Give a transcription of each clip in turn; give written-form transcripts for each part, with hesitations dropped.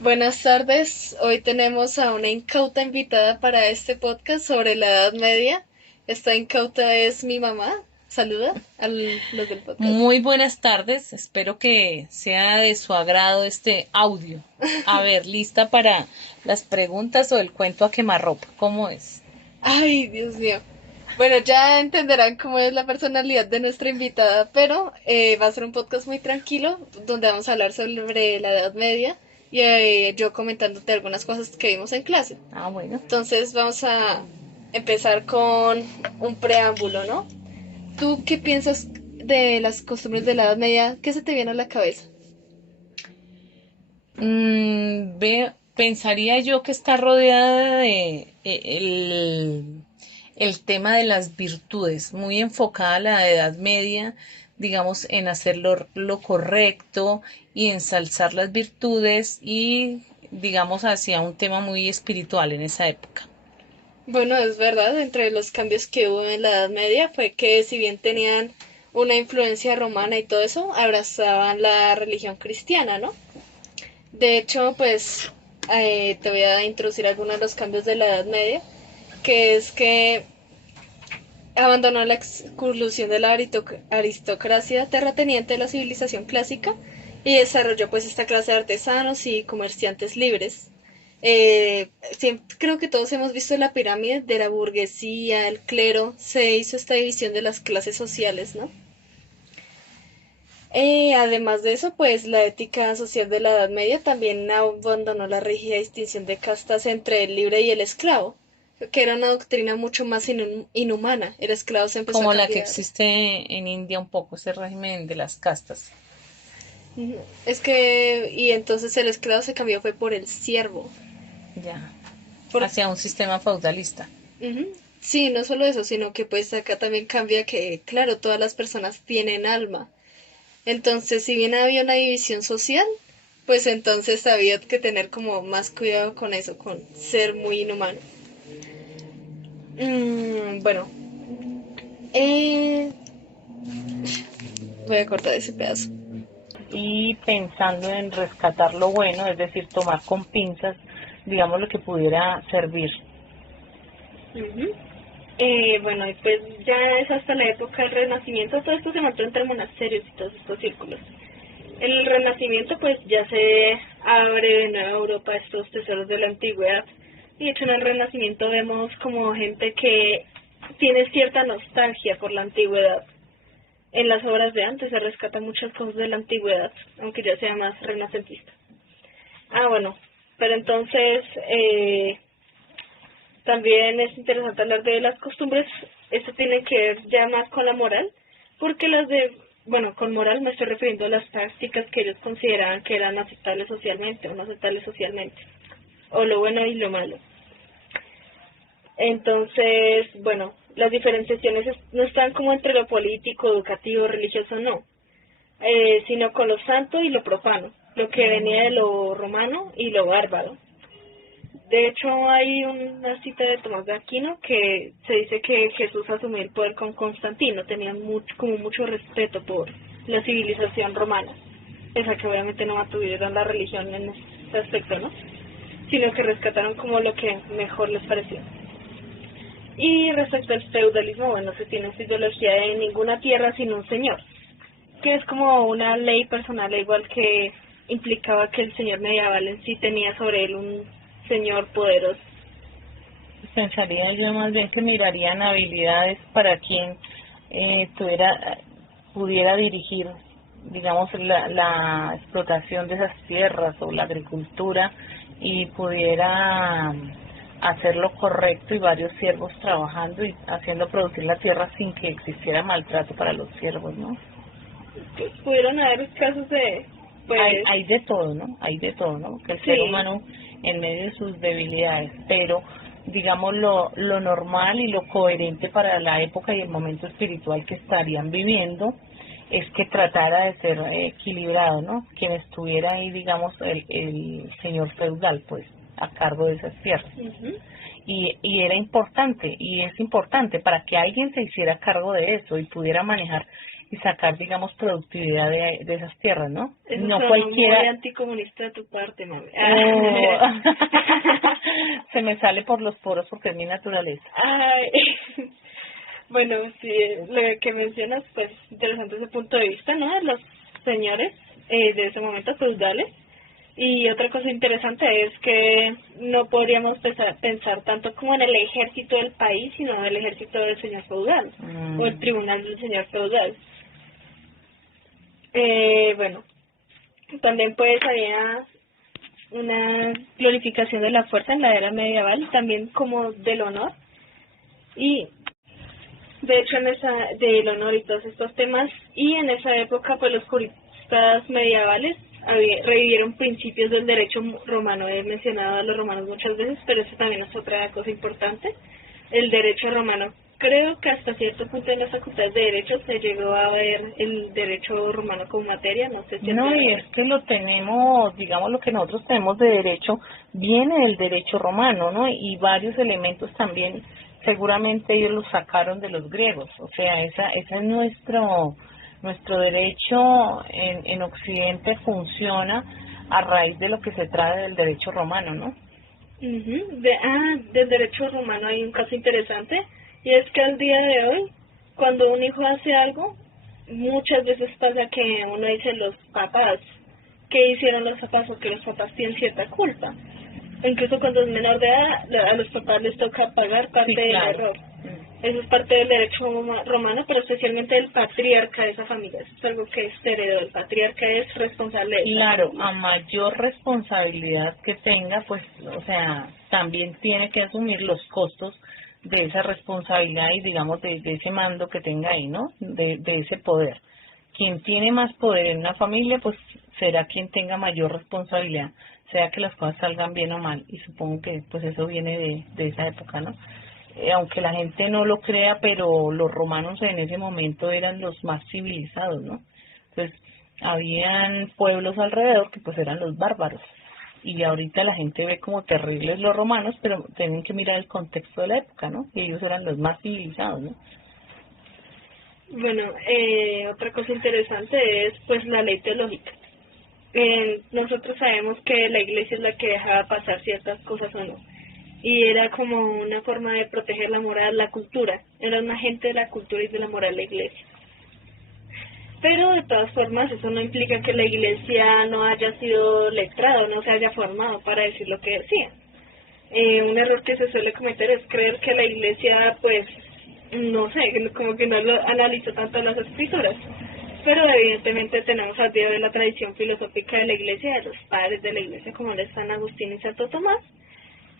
Buenas tardes, hoy tenemos a una incauta invitada para este podcast sobre la Edad Media. Esta incauta es mi mamá. Saluda a los del podcast. Muy buenas tardes, espero que sea de su agrado este audio. A ver, lista para las preguntas o el cuento a quemarropa, ¿cómo es? Ay, Dios mío. Bueno, ya entenderán cómo es la personalidad de nuestra invitada, pero va a ser un podcast muy tranquilo, donde vamos a hablar sobre la Edad Media y yo comentándote algunas cosas que vimos en clase. Ah, bueno. Entonces vamos a empezar con un preámbulo, ¿no? ¿Tú qué piensas de las costumbres de la Edad Media? ¿Qué se te viene a la cabeza? Pensaría yo que está rodeada de el tema de las virtudes, muy enfocada a la Edad Media, digamos, en hacer lo correcto y ensalzar las virtudes y, digamos, hacia un tema muy espiritual en esa época. Bueno, es verdad, entre los cambios que hubo en la Edad Media fue que si bien tenían una influencia romana y todo eso, abrazaban la religión cristiana, ¿no? De hecho, pues te voy a introducir algunos de los cambios de la Edad Media, que es que abandonó la exclusión de la aristocracia terrateniente de la civilización clásica y desarrolló pues esta clase de artesanos y comerciantes libres. Creo que todos hemos visto la pirámide de la burguesía, el clero, se hizo esta división de las clases sociales, ¿no? Además de eso, pues la ética social de la Edad Media también abandonó la rígida distinción de castas entre el libre y el esclavo, que era una doctrina mucho más inhumana. El esclavo se empezó a Como la que cambiar. existe en India un poco, ese régimen de las castas, Es que, y entonces el esclavo se cambió fue por el siervo. ya, Por, hacia un sistema feudalista. Ujú. Sí, no solo eso, sino que pues acá también cambia que, claro, todas las personas tienen alma. Entonces, si bien había una división social, pues entonces había que tener como más cuidado con eso, con ser muy inhumano. Bueno, eh, voy a cortar ese pedazo. Y pensando en rescatar lo bueno, es decir, tomar con pinzas, digamos, lo que pudiera servir. Ujú. Bueno, y pues ya es hasta la época del Renacimiento, todo esto se mató entre monasterios y todos estos círculos. En el Renacimiento pues ya se abre de nuevo a Europa estos tesoros de la antigüedad. Y de hecho en el Renacimiento vemos como gente que tiene cierta nostalgia por la antigüedad. En las obras de antes se rescatan muchas cosas de la antigüedad, aunque ya sea más renacentista. Bueno, pero entonces también es interesante hablar de las costumbres. Esto tiene que ver ya más con la moral, porque bueno, con moral me estoy refiriendo a las prácticas que ellos consideraban que eran aceptables socialmente o no aceptables socialmente, o lo bueno y lo malo. Entonces, bueno, las diferenciaciones no están como entre lo político, educativo, religioso, no, sino con lo santo y lo profano, lo que venía de lo romano y lo bárbaro. De hecho, hay una cita de Tomás de Aquino que se dice que Jesús asumió el poder con Constantino, tenía como mucho respeto por la civilización romana, esa que obviamente no mantuvieron la religión en ese aspecto, ¿no? Sino que rescataron como lo que mejor les pareció. Y respecto al feudalismo, bueno, se tiene esa ideología de ninguna tierra sin un señor, que es como una ley personal, igual que implicaba que el señor medieval en sí tenía sobre él un señor poderoso. Pensaría yo más bien que mirarían habilidades para quien pudiera dirigir, digamos, la explotación de esas tierras o la agricultura y pudiera hacer lo correcto y varios siervos trabajando y haciendo producir la tierra sin que existiera maltrato para los siervos, ¿no? Pues pudieron haber casos de, pues, Hay de todo, ¿no? Hay de todo, ¿no? Que el ser sí, humano en medio de sus debilidades, pero digamos lo normal y lo coherente para la época y el momento espiritual que estarían viviendo es que tratara de ser equilibrado, ¿no? Quien estuviera ahí, digamos, el señor feudal, pues, a cargo de esas tierras. ujú, Y era importante, y es importante para que alguien se hiciera cargo de eso y pudiera manejar y sacar, digamos, productividad de esas tierras, ¿no? Eso No suena cualquiera... muy anticomunista de tu parte, mami. Oh. Se me sale por los poros porque es mi naturaleza. Ay. Bueno, sí, lo que mencionas, pues interesante ese punto de vista, ¿no? De los señores de ese momento feudales. Y otra cosa interesante es que no podríamos pensar tanto como en el ejército del país, sino en el ejército del señor feudal o el tribunal del señor feudal. Bueno, también pues había una glorificación de la fuerza en la era medieval, también como del honor. Y de hecho en esa del honor y todos estos temas, y en esa época pues los juristas medievales revivieron principios del derecho romano. He mencionado a los romanos muchas veces, pero eso también es otra cosa importante, el derecho romano. Creo que hasta cierto punto en las facultades de derecho se llegó a ver el derecho romano como materia, no sé si No, y es que lo tenemos, digamos, lo que nosotros tenemos de derecho viene del derecho romano, ¿no? Y varios elementos también, seguramente ellos los sacaron de los griegos. O sea, ese es nuestro derecho en Occidente funciona a raíz de lo que se trae del derecho romano, ¿no? Del derecho romano hay un caso interesante, y es que al día de hoy, cuando un hijo hace algo, muchas veces pasa que uno dice los papás, ¿qué hicieron los papás? O que los papás tienen cierta culpa. Incluso cuando es menor de edad, a los papás les toca pagar parte del error. Eso es parte del derecho romano, pero especialmente del patriarca de esa familia. Eso es algo que es heredado. El patriarca es responsable de esa Claro, familia. a mayor responsabilidad que tenga, pues, o sea, también tiene que asumir los costos de esa responsabilidad y, digamos, de ese mando que tenga ahí, ¿no? De ese poder. Quien tiene más poder en una familia, pues, será quien tenga mayor responsabilidad, sea que las cosas salgan bien o mal. Y supongo que, pues, eso viene de esa época, ¿no? Aunque la gente no lo crea, pero los romanos en ese momento eran los más civilizados, ¿no? Entonces, habían pueblos alrededor que pues eran los bárbaros. Y ahorita la gente ve como terribles los romanos, pero tienen que mirar el contexto de la época, ¿no? Y ellos eran los más civilizados, ¿no? Bueno, otra cosa interesante es pues la ley teológica. Nosotros sabemos que la iglesia es la que dejaba pasar ciertas cosas o no. Y era como una forma de proteger la moral, la cultura. Era un agente de la cultura y de la moral la iglesia. Pero de todas formas eso no implica que la iglesia no haya sido letrada o no se haya formado para decir lo que decía. Un error que se suele cometer es creer que la iglesia pues no sé, como que no lo analizó tanto las escrituras. Pero evidentemente tenemos al día de la tradición filosófica de la iglesia, de los padres de la iglesia como de San Agustín y Santo Tomás.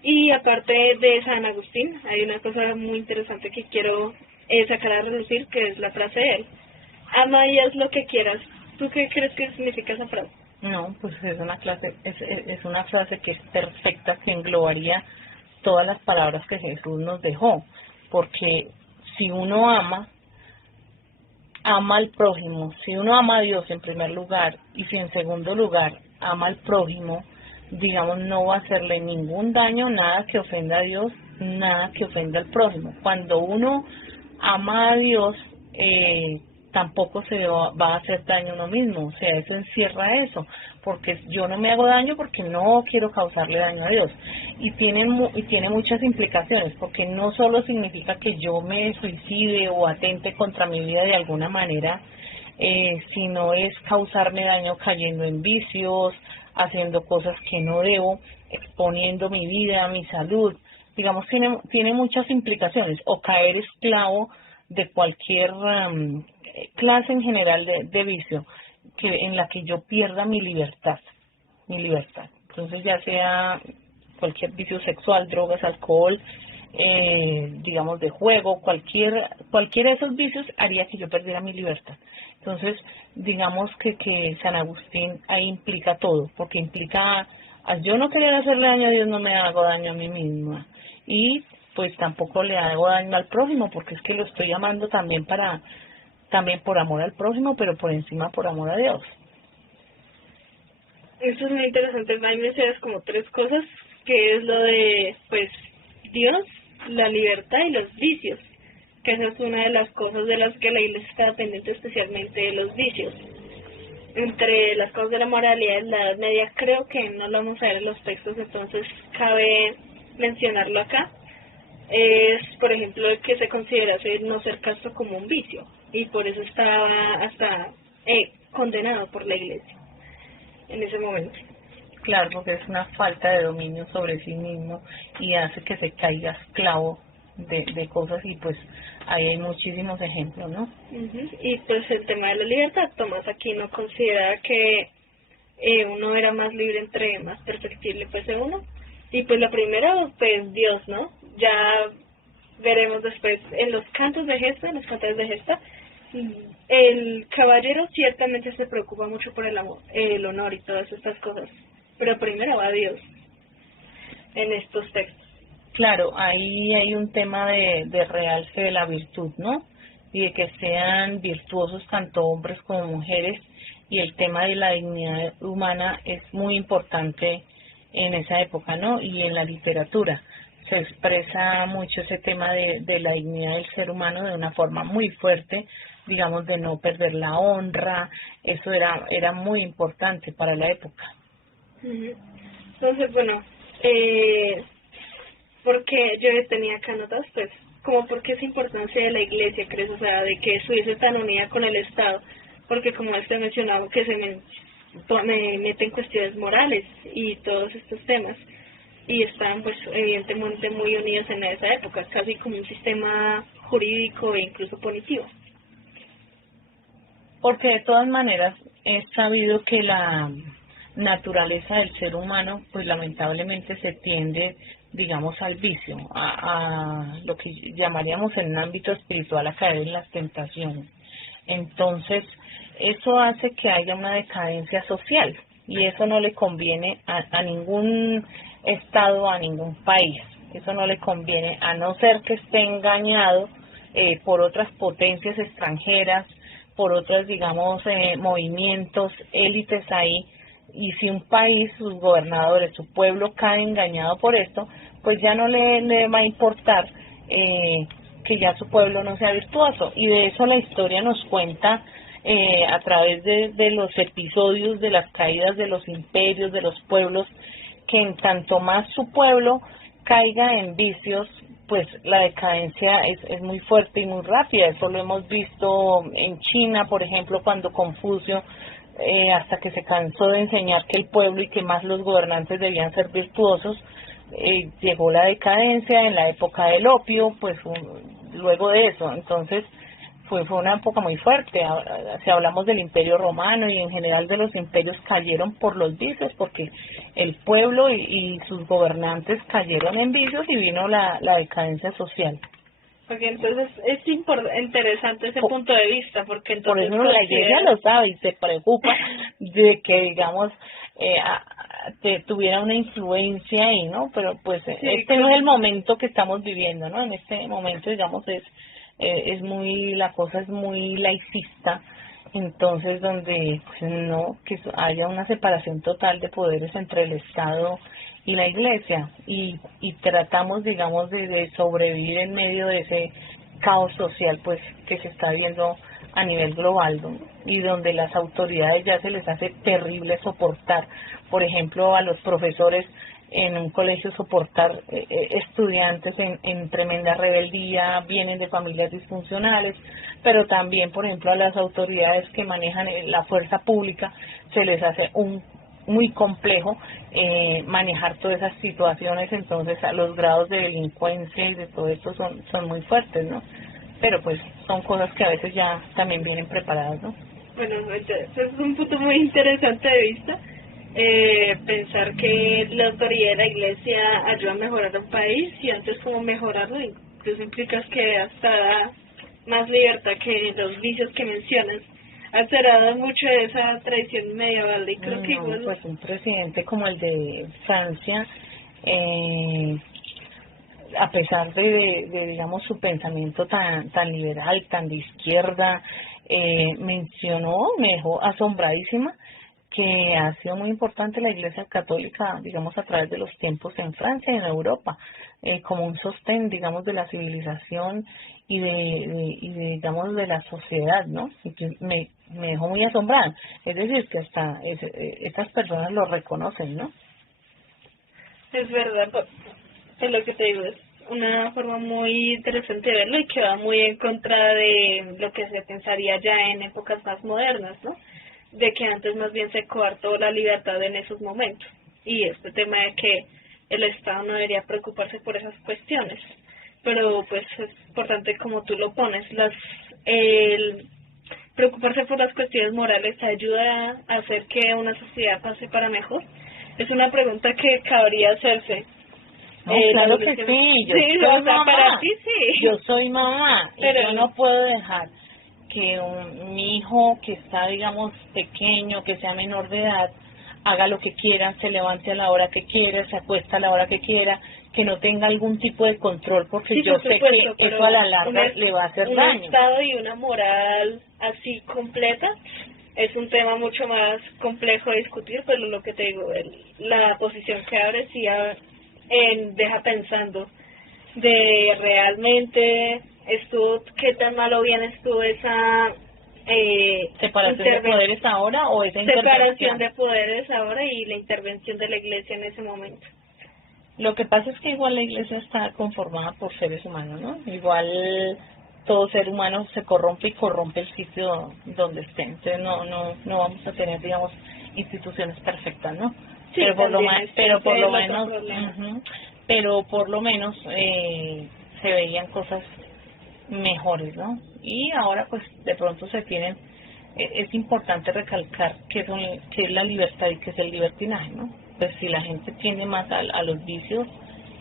Y aparte de San Agustín, hay una cosa muy interesante que quiero sacar a relucir, que es la frase de él. Ama y haz lo que quieras. ¿Tú qué crees que significa esa frase? No, pues es una frase que es perfecta, que englobaría todas las palabras que Jesús nos dejó. Porque si uno ama al prójimo, si uno ama a Dios en primer lugar y si en segundo lugar ama al prójimo, digamos, no va a hacerle ningún daño, nada que ofenda a Dios, nada que ofenda al prójimo. Cuando uno ama a Dios, tampoco se va a hacer daño a uno mismo, o sea, eso encierra eso, porque yo no me hago daño porque no quiero causarle daño a Dios. Y tiene muchas implicaciones, porque no solo significa que yo me suicide o atente contra mi vida de alguna manera, sino es causarme daño cayendo en vicios, haciendo cosas que no debo, exponiendo mi vida, mi salud. Digamos, tiene muchas implicaciones, o caer esclavo de cualquier clase en general de vicio, en la que yo pierda mi libertad. Entonces, ya sea cualquier vicio sexual, drogas, alcohol, digamos, de juego, cualquiera de esos vicios haría que yo perdiera mi libertad. Entonces, digamos que San Agustín ahí implica todo, porque implica, al yo no querer hacerle daño a Dios, no me hago daño a mí misma. Y pues tampoco le hago daño al prójimo, porque es que lo estoy amando también por amor al prójimo, pero por encima por amor a Dios. Eso es muy interesante. Ahí mencionas como tres cosas, que es lo de, pues, Dios, la libertad y los vicios. que esa es una de las cosas de las que la Iglesia está pendiente, especialmente de los vicios. Entre las cosas de la moralidad en la Edad Media creo que no lo vamos a ver en los textos, entonces cabe mencionarlo acá. Es, por ejemplo, el que se considera no ser casto como un vicio, y por eso estaba hasta condenado por la Iglesia en ese momento. Claro, porque es una falta de dominio sobre sí mismo y hace que se caiga esclavo de cosas, y pues ahí hay muchísimos ejemplos, ¿no? Y pues el tema de la libertad, Tomás Aquino considera que uno era más libre entre más perfectible fuese uno, y pues la primera, pues Dios, ¿no? Ya veremos después en los cantos de gesta, en los cantos de gesta, el caballero ciertamente se preocupa mucho por el amor, el honor y todas estas cosas, pero primero va Dios en estos textos. Claro, ahí hay un tema de realce de la virtud, ¿no? Y de que sean virtuosos tanto hombres como mujeres, y el tema de la dignidad humana es muy importante en esa época, ¿no? Y en la literatura se expresa mucho ese tema de la dignidad del ser humano de una forma muy fuerte, digamos, de no perder la honra. Eso era muy importante para la época. Entonces, bueno, porque yo tenía acá notas, pues, como porque es importancia de la Iglesia, ¿crees? O sea, de que estuviese tan unida con el Estado, porque como mencionado, que se me meten cuestiones morales y todos estos temas, y estaban pues evidentemente muy unidos en esa época, casi como un sistema jurídico e incluso punitivo. Porque de todas maneras es sabido que la naturaleza del ser humano pues lamentablemente se tiende, digamos, al vicio, a lo que llamaríamos en un ámbito espiritual a caer en las tentaciones. Entonces eso hace que haya una decadencia social, y eso no le conviene a ningún estado, a ningún país. Eso no le conviene, a no ser que esté engañado por otras potencias extranjeras, por otros, digamos, movimientos, élites ahí. Y si un país, sus gobernadores, su pueblo cae engañado por esto, pues ya no le va a importar que ya su pueblo no sea virtuoso. Y de eso la historia nos cuenta a través de los episodios de las caídas de los imperios, de los pueblos, que en tanto más su pueblo caiga en vicios, pues la decadencia es muy fuerte y muy rápida. Eso lo hemos visto en China, por ejemplo, cuando Confucio, hasta que se cansó de enseñar que el pueblo y que más los gobernantes debían ser virtuosos, llegó la decadencia en la época del opio, pues luego de eso. Entonces fue una época muy fuerte. Si hablamos del Imperio Romano y en general de los imperios, cayeron por los vicios, porque el pueblo y sus gobernantes cayeron en vicios, y vino la decadencia social. Porque entonces es interesante ese punto de vista, porque entonces por eso la Iglesia lo sabe y se preocupa de que, digamos, tuviera una influencia ahí, ¿no? Pero pues sí, este no es el momento que estamos viviendo, ¿no? En este momento, digamos, la cosa es muy laicista, entonces donde pues no, que haya una separación total de poderes entre el Estado y la Iglesia, y tratamos, digamos, de sobrevivir en medio de ese caos social pues que se está viendo a nivel global, ¿no? Y donde las autoridades ya se les hace terrible soportar, por ejemplo, a los profesores en un colegio soportar estudiantes en tremenda rebeldía, vienen de familias disfuncionales, pero también, por ejemplo, a las autoridades que manejan la fuerza pública se les hace muy complejo manejar todas esas situaciones. Entonces los grados de delincuencia y de todo esto son muy fuertes, ¿no? Pero pues son cosas que a veces ya también vienen preparadas, ¿no? Bueno, eso es un punto muy interesante de vista. Pensar que la autoridad de la Iglesia ayuda a mejorar un país, y antes como mejorarlo, incluso implica que hasta da más libertad que los vicios que mencionas. Alterado mucho de esa tradición medieval, y creo que igual... Pues un presidente como el de Francia, a pesar de digamos su pensamiento tan liberal, tan de izquierda, me dejó asombradísima que ha sido muy importante la Iglesia Católica, digamos, a través de los tiempos en Francia y en Europa, como un sostén, digamos, de la civilización digamos, de la sociedad, ¿no? Y que me dejó muy asombrada. Es decir, que hasta estas personas lo reconocen, ¿no? Es verdad, es lo que te digo, es una forma muy interesante de verlo y que va muy en contra de lo que se pensaría ya en épocas más modernas, ¿no? De que antes más bien se coartó la libertad en esos momentos. Y este tema de que el Estado no debería preocuparse por esas cuestiones. Pero pues es importante como tú lo pones, el preocuparse por las cuestiones morales ayuda a hacer que una sociedad pase para mejor. Es una pregunta que cabría hacerse. No, claro que sí, yo sí, soy o sea, mamá, para ti sí. yo soy mamá, Pero y yo no puedo dejar que mi hijo que está, digamos, pequeño, que sea menor de edad, haga lo que quiera, se levante a la hora que quiera, se acuesta a la hora que quiera, que no tenga algún tipo de control, porque sí, yo por sé supuesto, que eso a la larga le va a hacer un daño. estado y una moral así completa es un tema mucho más complejo de discutir, pero lo que te digo, la posición que abre sí deja pensando de realmente qué tan mal o bien estuvo esa separación de poderes ahora o esa separación de poderes ahora y la intervención de la Iglesia en ese momento. Lo que pasa es que igual la Iglesia está conformada por seres humanos, ¿no? Igual todo ser humano se corrompe y corrompe el sitio donde esté. Entonces no vamos a tener, digamos, instituciones perfectas, ¿no? Sí, pero por lo menos se veían cosas mejores, ¿no? Y ahora pues de pronto se tienen, es importante recalcar que es la libertad y que es el libertinaje, ¿no? Pues si la gente tiende más a los vicios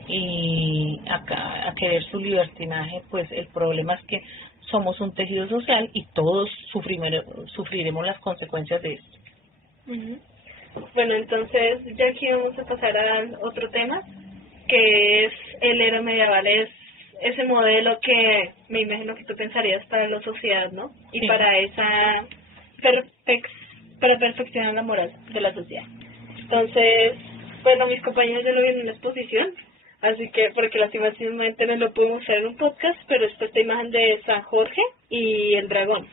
y a querer su libertinaje, pues el problema es que somos un tejido social y todos sufriremos las consecuencias de esto. Bueno, entonces ya aquí vamos a pasar al otro tema, que es el héroe medieval, es ese modelo que me imagino que tú pensarías para la sociedad, ¿no? Y sí, para para perfeccionar la moral de la sociedad. Entonces, bueno, mis compañeros ya lo vieron en la exposición, así que, porque lastimosamente no lo pudimos hacer en un podcast, pero es esta imagen de San Jorge y el dragón.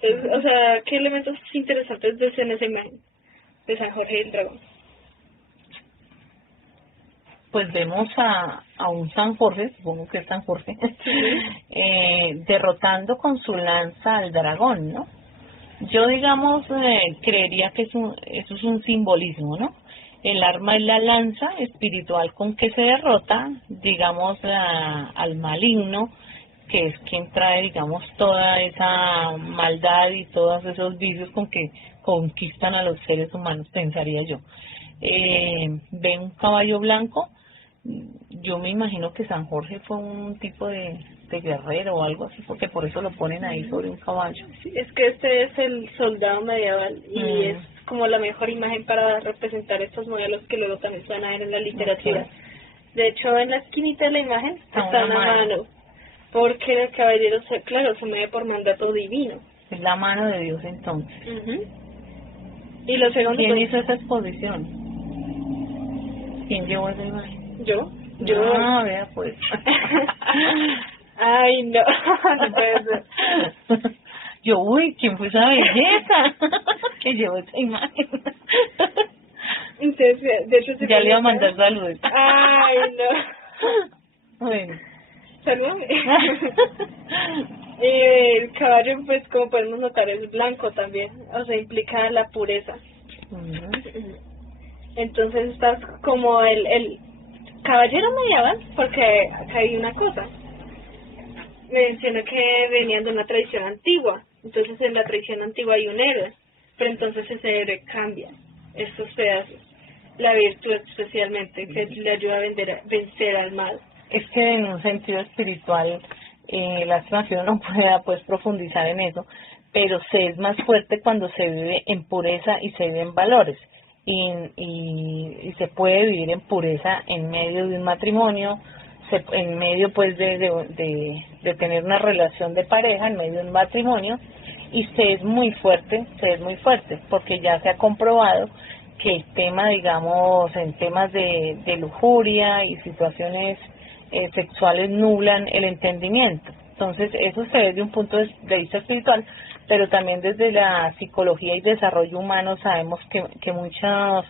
Entonces, o sea, ¿qué elementos interesantes ves en esa imagen de San Jorge y el dragón? Pues vemos a un San Jorge, supongo que es San Jorge, derrotando con su lanza al dragón, ¿no? Yo, digamos, creería que eso es un simbolismo, ¿no? El arma es la lanza espiritual con que se derrota, digamos, al maligno, que es quien trae, digamos, toda esa maldad y todos esos vicios con que conquistan a los seres humanos, pensaría yo. Ve un caballo blanco. Yo me imagino que San Jorge fue un tipo de guerrero o algo así, porque por eso lo ponen ahí sobre un caballo. Sí, es que este es el soldado medieval y es como la mejor imagen para representar estos modelos que luego también se van a ver en la literatura. Okay. De hecho, en la esquinita de la imagen está una mano, porque el caballero, se mueve por mandato divino. Es la mano de Dios entonces. Y lo segundo, ¿quién hizo esa exposición? ¿Quién llevó esa imagen? Yo. Ah, vea pues. Ay, no, no puede ser. Yo, uy, ¿quién fue esa belleza que llevó esa imagen? Entonces, de hecho, ya le iba a mandar saludos. Ay, no. Bueno. Salúdame. El caballo, pues, como podemos notar, es blanco también, o sea, implica la pureza. Entonces, estás como el caballero medieval, porque acá hay una cosa. Menciono que venían de una tradición antigua, entonces en la tradición antigua hay un héroe, pero entonces ese héroe cambia estos pedazos, la virtud especialmente, que le ayuda a vencer al mal. Es que en un sentido espiritual, lástima que uno no pueda pues profundizar en eso, pero se es más fuerte cuando se vive en pureza y se vive en valores. Y se puede vivir en pureza en medio de un matrimonio, en medio pues de tener una relación de pareja, en medio de un matrimonio, y se es muy fuerte, porque ya se ha comprobado que el tema, digamos, en temas de lujuria y situaciones sexuales nublan el entendimiento. Entonces, eso se ve desde un punto de vista espiritual, pero también desde la psicología y desarrollo humano sabemos que muchos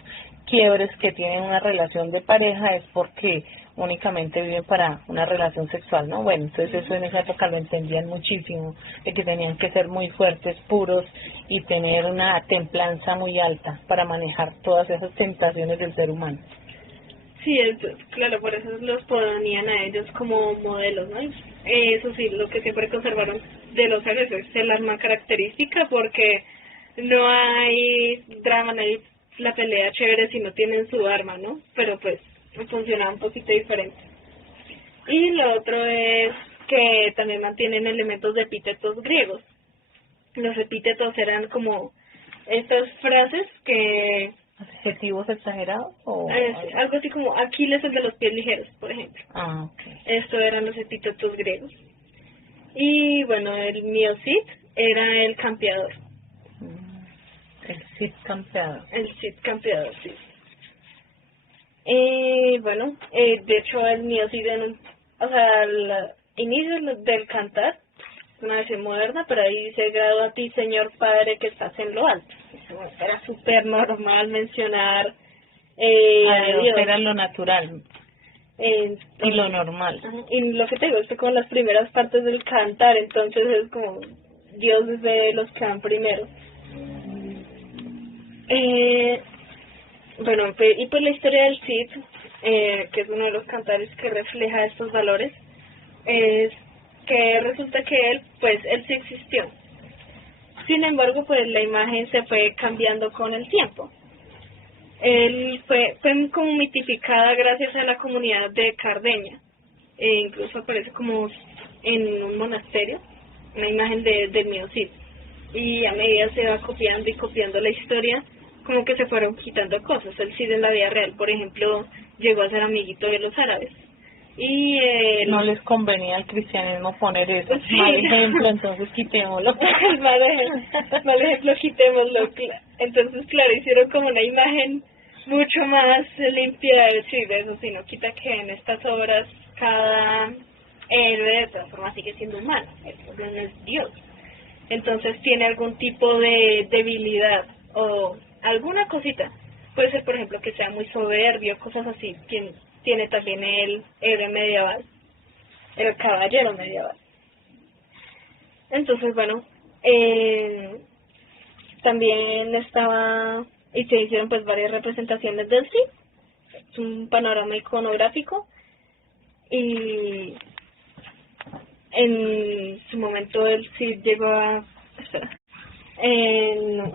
quiebres que tienen una relación de pareja es porque únicamente viven para una relación sexual, ¿no? Bueno, entonces eso en esa época lo entendían muchísimo, de que tenían que ser muy fuertes, puros y tener una templanza muy alta para manejar todas esas tentaciones del ser humano. Sí, claro, por eso los ponían a ellos como modelos, ¿no? Eso sí, lo que siempre conservaron de los héroes es el arma característica, porque no hay drama, no hay la pelea chévere si no tienen su arma, ¿no? Pero pues funciona un poquito diferente. Y lo otro es que también mantienen elementos de epítetos griegos. Los epítetos eran como estas frases que ¿Adjetivos exagerados o algo así como Aquiles el de los pies ligeros, por ejemplo. Ah, ok. Estos eran los epítetos griegos. Y bueno, el Miocid era el campeador. El Cid campeador. El Cid campeador, sí. Y bueno, de hecho el Miocid, o sea, el inicio del cantar, una versión moderna, pero ahí dice: grado a ti, Señor Padre, que estás en lo alto. Era súper normal mencionar a Dios. Era lo natural y lo normal. Y lo que te digo es que con las primeras partes del cantar, entonces es como Dios es de los que van primero. Bueno, y pues la historia del Cid, que es uno de los cantares que refleja estos valores, es que resulta que él sí existió. Sin embargo, pues la imagen se fue cambiando con el tiempo. Él fue como mitificada gracias a la comunidad de Cardeña. Incluso aparece como en un monasterio, una imagen del Miocid. Y a medida se va copiando y copiando la historia, como que se fueron quitando cosas. El Cid en la vida real, por ejemplo, llegó a ser amiguito de los árabes. Y no les convenía al cristianismo poner eso. Sí. Mal ejemplo, entonces quitémoslo. mal ejemplo, quitémoslo. Entonces, claro, hicieron como una imagen mucho más limpia del Cid. Eso sí, no quita que en estas obras cada héroe de todas formas sigue siendo humano. El problema es Dios. Entonces tiene algún tipo de debilidad o alguna cosita. Puede ser, por ejemplo, que sea muy soberbio, cosas así. Tiene también el héroe medieval, el caballero medieval. Entonces, bueno, también estaba, y se hicieron pues varias representaciones del Cid. Es un panorama iconográfico, y en su momento el Cid llegó a...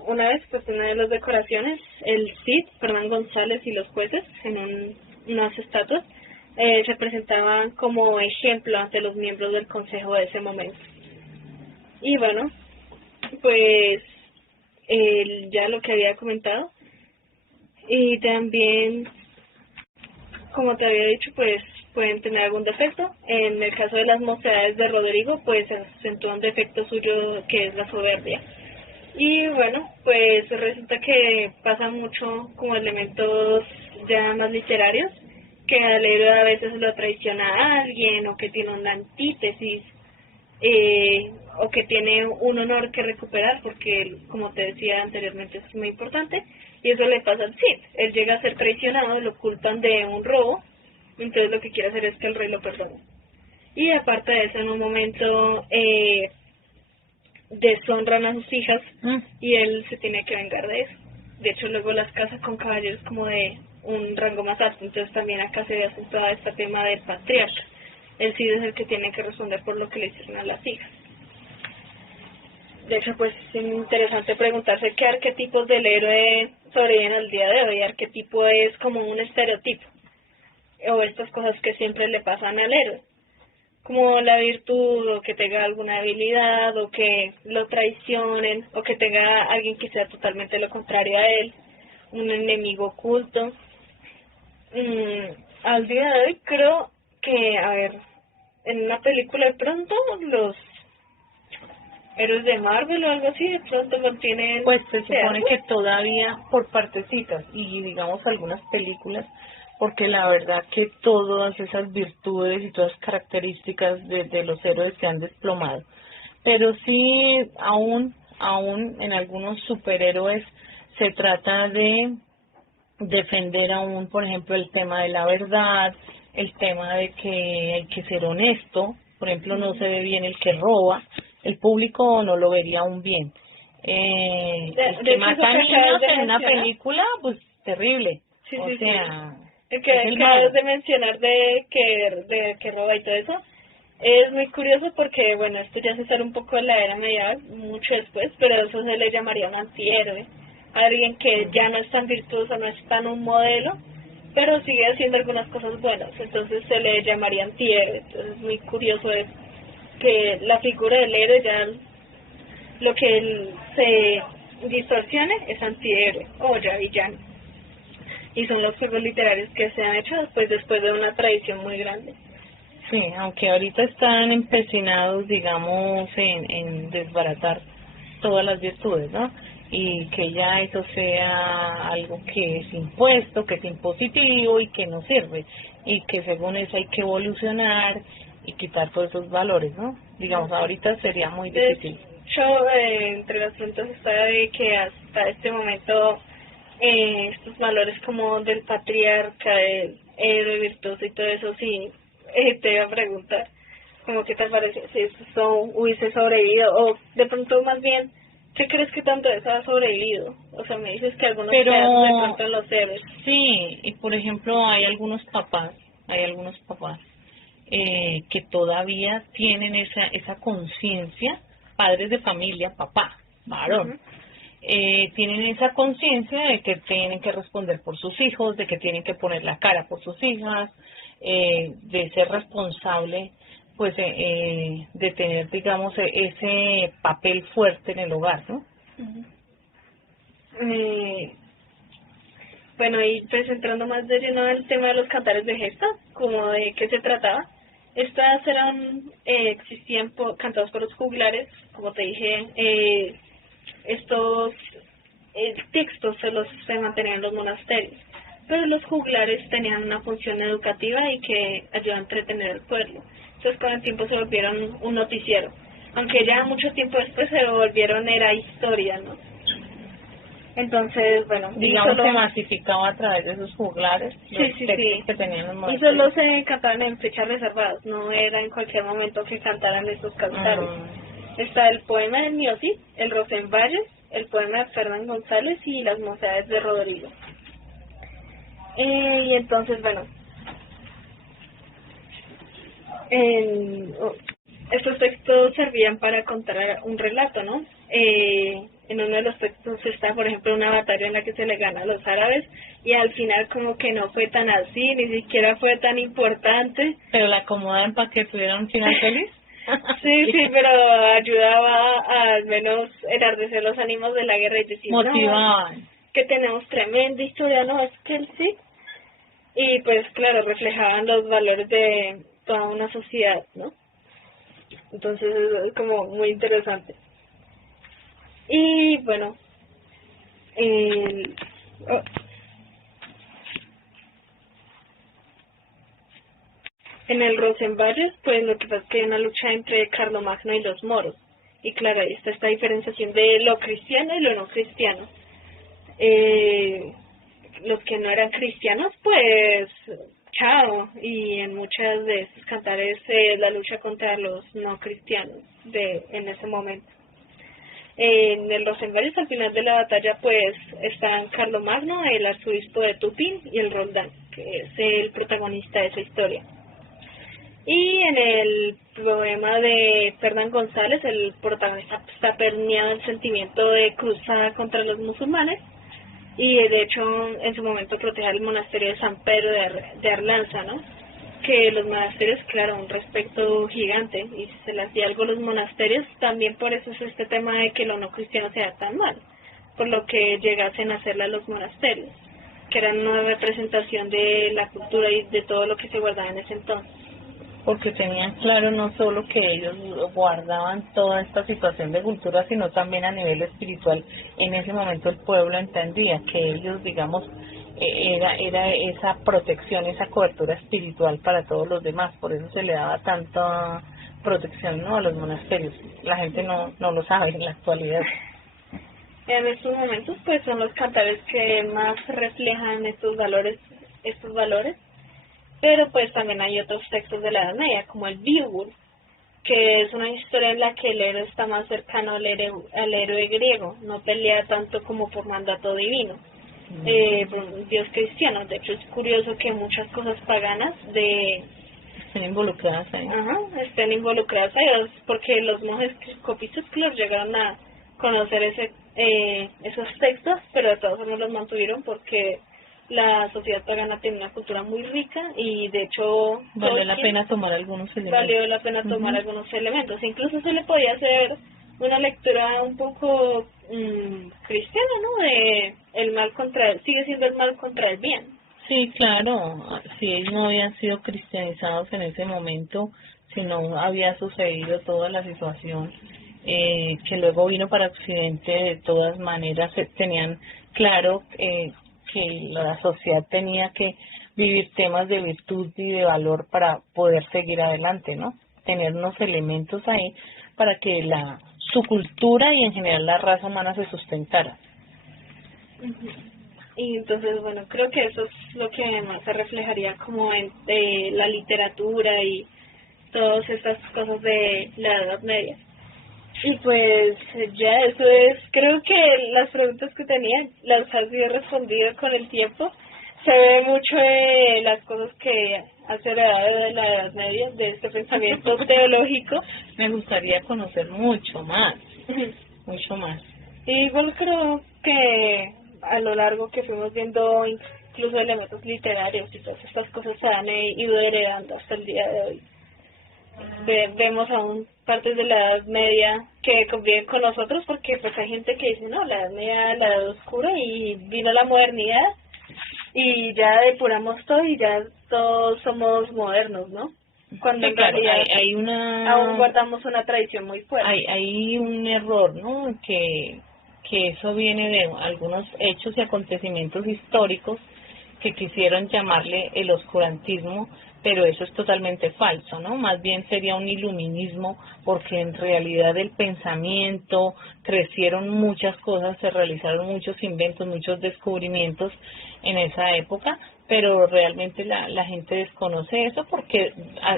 una vez, pues en una de las decoraciones, el Cid, Fernán González y los jueces, en unas estatuas, se presentaban como ejemplo ante los miembros del consejo de ese momento. Y bueno, pues ya lo que había comentado, y también, como te había dicho, pues pueden tener algún defecto. En el caso de las mocedades de Rodrigo, pues se acentúa un defecto suyo, que es la soberbia. Y bueno, pues resulta que pasa mucho como elementos ya más literarios, que al héroe a veces lo traiciona a alguien, o que tiene una antítesis, o que tiene un honor que recuperar, porque como te decía anteriormente es muy importante, y eso le pasa al Cid. Él llega a ser traicionado, lo culpan de un robo, entonces lo que quiere hacer es que el rey lo perdone. Y aparte de eso, en un momento deshonran a sus hijas, y él se tiene que vengar de eso. De hecho, luego las casa con caballeros como de un rango más alto, entonces también acá se ve acentuado este tema del patriarca. El Cid es el que tiene que responder por lo que le hicieron a las hijas. De hecho, pues es interesante preguntarse qué arquetipos del héroe sobreviven al día de hoy. Arquetipo es como un estereotipo, o estas cosas que siempre le pasan al héroe, como la virtud, o que tenga alguna habilidad, o que lo traicionen, o que tenga alguien que sea totalmente lo contrario a él, un enemigo oculto. Al día de hoy creo que, a ver, en una película de pronto héroes de Marvel o algo así, de pronto mantienen... Pues se supone que todavía por partecitas y digamos algunas películas, porque la verdad que todas esas virtudes y todas las características de los héroes se han desplomado. Pero sí, aún en algunos superhéroes se trata de defender aún, por ejemplo, el tema de la verdad, el tema de que hay que ser honesto. Por ejemplo, no se ve bien el que roba, el público no lo vería aún bien. El que hecho, mata eso que niños acabas de en una mencionar, película, pues terrible. sí, O sí, sí, sea, el que es el malo. acabas de mencionar de que roba y todo eso, es muy curioso porque, bueno, esto ya se sale un poco de la era medieval, mucho después, pero eso se le llamaría un antihéroe, alguien que ya no es tan virtuoso, no es tan un modelo, pero sigue haciendo algunas cosas buenas, entonces se le llamaría antihéroe. Entonces es muy curioso es que la figura del héroe ya lo que él se distorsione es antihéroe o ya villano, y son los juegos literarios que se han hecho después de una tradición muy grande. Sí, aunque ahorita están empecinados, digamos, en desbaratar todas las virtudes, ¿no? Y que ya eso sea algo que es impuesto, que es impositivo y que no sirve. Y que según eso hay que evolucionar y quitar todos esos valores, ¿no? Digamos, ahorita sería muy De difícil. hecho, entre las preguntas está de que hasta este momento estos valores como del patriarca, del héroe virtuoso y todo eso, sí, te iba a preguntar, como qué te parece si eso hubiese sobrevivido, o de pronto más bien, ¿qué crees que tanto eso ha sobrevivido? O sea, me dices que algunos Pero pedazos de pronto en los héroes. sí, y por ejemplo hay algunos papás que todavía tienen esa conciencia, padres de familia, papá, varón, Ujú. tienen esa conciencia de que tienen que responder por sus hijos, de que tienen que poner la cara por sus hijas, de ser responsable, pues, de tener, digamos, ese papel fuerte en el hogar, ¿no? Ujú. Eh, Bueno, y pues entrando más de lleno al tema de los cantares de gesta, como de qué se trataba. Estas eran, existían cantados por los juglares, como te dije, estos textos se mantenían en los monasterios, pero los juglares tenían una función educativa y que ayudaba a entretener al pueblo. Entonces con el tiempo se volvieron un noticiero, aunque ya mucho tiempo después se volvieron era historia, ¿no? Entonces, bueno, y Digamos, se solo... masificaba a través de esos juglares, Sí, los sí, textos sí. que tenían los Y solo monasterios. se cantaban en fechas reservadas, no era en cualquier momento que cantaran esos cantares. Está el poema de Miosi, el Rosenvalles, el poema de Fernán González y las mocedades de Rodrigo. Y entonces, bueno, estos textos servían para contar un relato, ¿no? En uno de los textos está, por ejemplo, una batalla en la que se le gana a los árabes y al final como que no fue tan así, ni siquiera fue tan importante. Pero la acomodaban para que tuviera un final feliz. Sí, sí, pero ayudaba a al menos enardecer los ánimos de la guerra y decir, no, Motivaban. que tenemos tremenda historia, no, es que él sí. Y pues claro, reflejaban los valores de toda una sociedad, ¿no? Entonces es como muy interesante. Y bueno, el, oh, en el Rosenvalles, pues lo que pasa es que hay una lucha entre Carlomagno y los moros. Y claro, ahí está esta diferenciación de lo cristiano y lo no cristiano. Los que no eran cristianos, pues chao. Y en muchas de estos cantares la lucha contra los no cristianos en ese momento. En el Rosenvalles, al final de la batalla, pues están Carlomagno, el arzobispo de Tutín y el Roldán, que es el protagonista de esa historia. Y en el poema de Fernán González, el protagonista está permeado en sentimiento de cruzada contra los musulmanes y de hecho en su momento protege el monasterio de San Pedro de Arlanza, ¿no? Que los monasterios, claro, un respeto gigante y si se le hacía algo a los monasterios, también por eso es este tema de que lo no cristiano sea tan mal, por lo que llegasen a hacerle a los monasterios, que eran una representación de la cultura y de todo lo que se guardaba en ese entonces. porque tenían claro no solo que ellos guardaban toda esta situación de cultura, sino también a nivel espiritual. En ese momento el pueblo entendía que ellos, digamos, era esa protección, esa cobertura espiritual para todos los demás, por eso se le daba tanta protección, ¿no?, a los monasterios. La gente no lo sabe en la actualidad. En estos momentos pues son los cantares que más reflejan estos valores, pero pues también hay otros textos de la Edad Media, como el Beowulf, que es una historia en la que el héroe está más cercano al héroe griego, no pelea tanto como por mandato divino, por un dios cristiano. De hecho es curioso que muchas cosas paganas estén involucradas ahí. Estén involucradas ahí, porque los monjes copistas llegaron a conocer esos textos, pero de todos modos los mantuvieron porque la sociedad pagana tiene una cultura muy rica y de hecho valió la pena tomar algunos elementos. Incluso se le podía hacer una lectura un poco cristiana, ¿no? De el mal sigue siendo el mal contra el bien. Sí, claro, si ellos no habían sido cristianizados en ese momento, si no había sucedido toda la situación que luego vino para Occidente, de todas maneras tenían claro que la sociedad tenía que vivir temas de virtud y de valor para poder seguir adelante, ¿no? Tener unos elementos ahí para que su cultura y en general la raza humana se sustentara. Y entonces, bueno, creo que eso es lo que más se reflejaría como en la literatura y todas estas cosas de la Edad Media. Y pues ya eso es, creo que las preguntas que tenía las has ido respondido con el tiempo. Se ve mucho de las cosas que has heredado de la Edad Media, de este pensamiento teológico. Me gustaría conocer mucho más. Y igual creo que a lo largo que fuimos viendo incluso elementos literarios y todas estas cosas se han ido heredando hasta el día de hoy. Vemos aún partes de la Edad Media que conviven con nosotros, porque pues hay gente que dice, no, la Edad Media, la Edad Oscura, y vino la modernidad y ya depuramos todo y ya todos somos modernos, ¿no? Cuando sí, claro, en realidad aún guardamos una tradición muy fuerte. Hay un error, ¿no?, que eso viene de algunos hechos y acontecimientos históricos que quisieron llamarle el oscurantismo, pero eso es totalmente falso, ¿no? Más bien sería un iluminismo, porque en realidad el pensamiento, crecieron muchas cosas, se realizaron muchos inventos, muchos descubrimientos en esa época, pero realmente la gente desconoce eso porque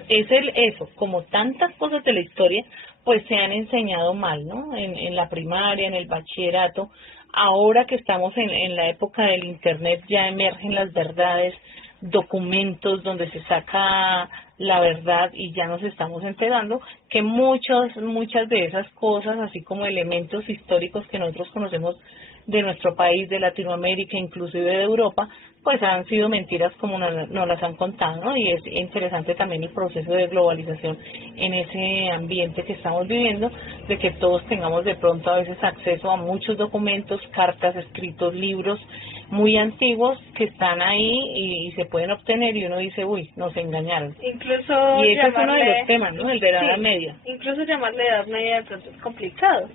es eso, como tantas cosas de la historia, pues se han enseñado mal, ¿no? En la primaria, en el bachillerato. Ahora que estamos en la época del Internet, ya emergen las verdades, documentos donde se saca la verdad y ya nos estamos enterando que muchas de esas cosas, así como elementos históricos que nosotros conocemos de nuestro país, de Latinoamérica, inclusive de Europa, pues han sido mentiras como nos las han contado, ¿no? Y es interesante también el proceso de globalización en ese ambiente que estamos viviendo, de que todos tengamos de pronto a veces acceso a muchos documentos, cartas, escritos, libros muy antiguos que están ahí y se pueden obtener y uno dice, uy, nos engañaron. Incluso y ese es uno de los temas, ¿no? El de la Edad Media. Incluso llamarle Edad Media de pronto es complicado,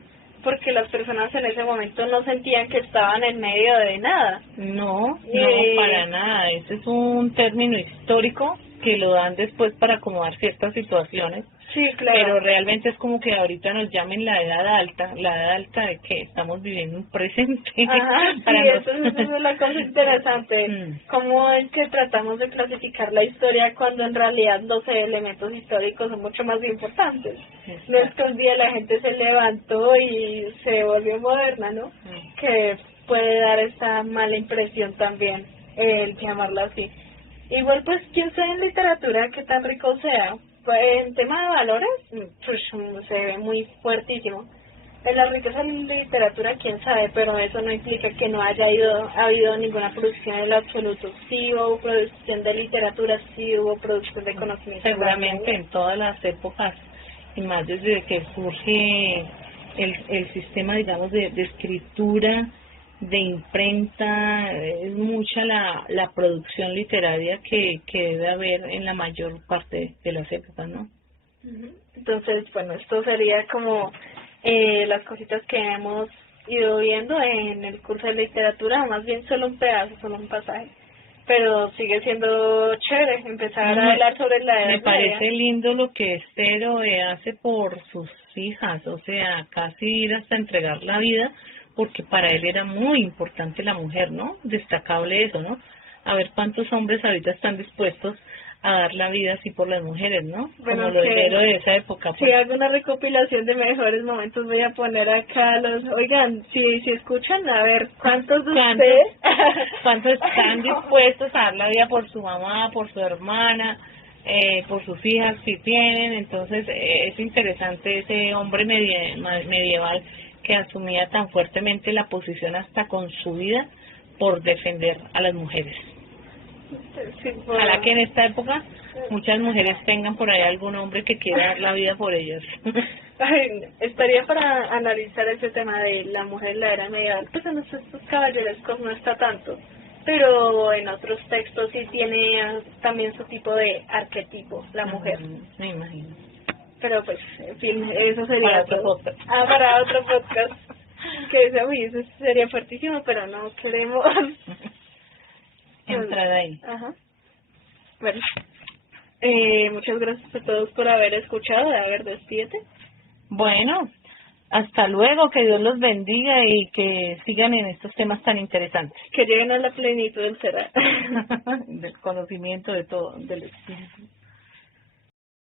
porque las personas en ese momento no sentían que estaban en medio de nada. No, para nada. Ese es un término histórico que lo dan después para acomodar ciertas situaciones. Sí, claro. Pero realmente es como que ahorita nos llamen la edad alta de que estamos viviendo un presente. Ajá, sí, eso es la cosa interesante. Cómo es que tratamos de clasificar la historia cuando en realidad los elementos históricos son mucho más importantes. No es que un día la gente se levantó y se volvió moderna, ¿no? Que puede dar esta mala impresión también, el llamarla así. Igual pues, quién sabe en literatura qué tan rico sea. En tema de valores, pues se ve muy fuertísimo. En la riqueza de la literatura, quién sabe, pero eso no implica que no haya habido ninguna producción en lo absoluto. Sí hubo producción de literatura, sí hubo producción de conocimiento. Seguramente en todas las épocas, y más desde que surge el sistema, digamos, de escritura de imprenta, es mucha la producción literaria que debe haber en la mayor parte de las épocas, ¿no? Entonces, bueno, esto sería como las cositas que hemos ido viendo en el curso de literatura, más bien solo un pedazo, solo un pasaje. Pero sigue siendo chévere empezar a hablar sobre la Edad Me Media. parece lindo lo que Estero hace por sus hijas, o sea, casi ir hasta entregar la vida, porque para él era muy importante la mujer, ¿no? Destacable eso, ¿no? A ver cuántos hombres ahorita están dispuestos a dar la vida así por las mujeres, ¿no? Bueno, como lo de esa época. Si hago una recopilación de mejores momentos, voy a poner acá los... Oigan, si escuchan, a ver, ¿cuántos de ustedes? ¿Cuántos están dispuestos a dar la vida por su mamá, por su hermana, por sus hijas, si tienen? Entonces, es interesante ese hombre medieval que asumía tan fuertemente la posición hasta con su vida por defender a las mujeres. Sí, Ojalá que en esta época muchas mujeres tengan por ahí algún hombre que quiera dar la vida por ellas. Ay, estaría para analizar ese tema de la mujer en la era medieval. Pues en estos caballerescos no está tanto, pero en otros textos sí tiene también su tipo de arquetipo, la mujer. Me imagino. Pero pues, en fin, eso sería para otro podcast. Para otro podcast. Que eso sería fuertísimo, pero no queremos entrar ahí. Ajá. Bueno, muchas gracias a todos por haber escuchado. A ver, despídete. Bueno, hasta luego, que Dios los bendiga y que sigan en estos temas tan interesantes. Que lleguen a la plenitud del ser. Del conocimiento de todo, del espíritu.